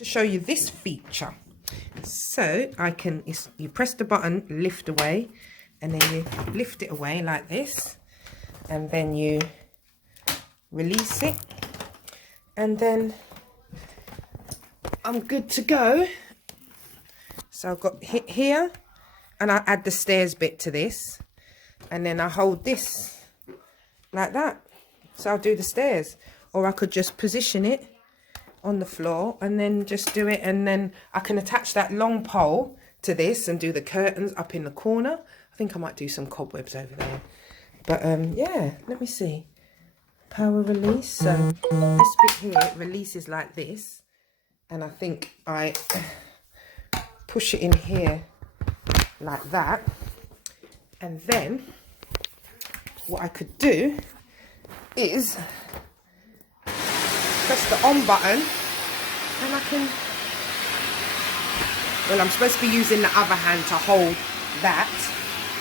to show you this feature. So you press the button, lift away, and then you lift it away like this, and then you release it, and then I'm good to go. So I've got hit here, and I add the stairs bit to this, and then I hold this like that. So I'll do the stairs, or I could just position it on the floor and then just do it, and then I can attach that long pole to this and do the curtains up in the corner. I think I might do some cobwebs over there, but yeah, let me see. Power release. So this bit here, it releases like this, and I think I push it in here like that, and then what I could do is press the on button, and I can, well, I'm supposed to be using the other hand to hold that,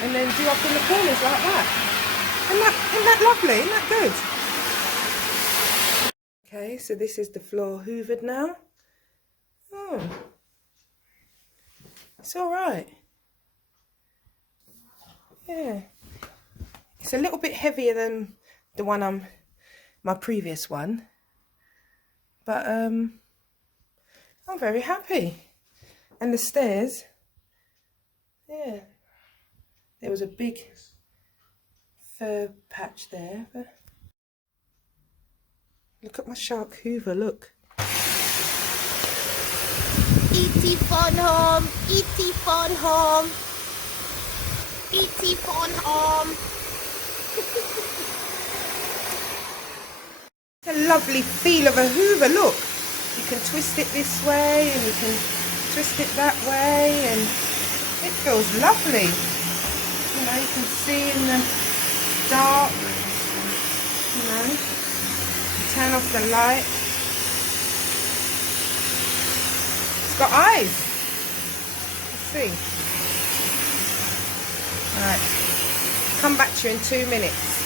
and then do up in the corners like that. Isn't that lovely? Isn't that good? Okay, so this is the floor hoovered now. Oh, it's all right. Yeah, it's a little bit heavier than the one my previous one, but I'm very happy. And the stairs, yeah, there was a big fur patch there, but look at my shark hoover, look. E.T. Fun Home, E.T. Fun Home, E.T. Fun Home. It's a lovely feel of a hoover, look. You can twist it this way and you can twist it that way, and it feels lovely. You know, you can see in the dark, you know, turn off the light. It's got eyes. Let's see. Alright, come back to you in 2 minutes.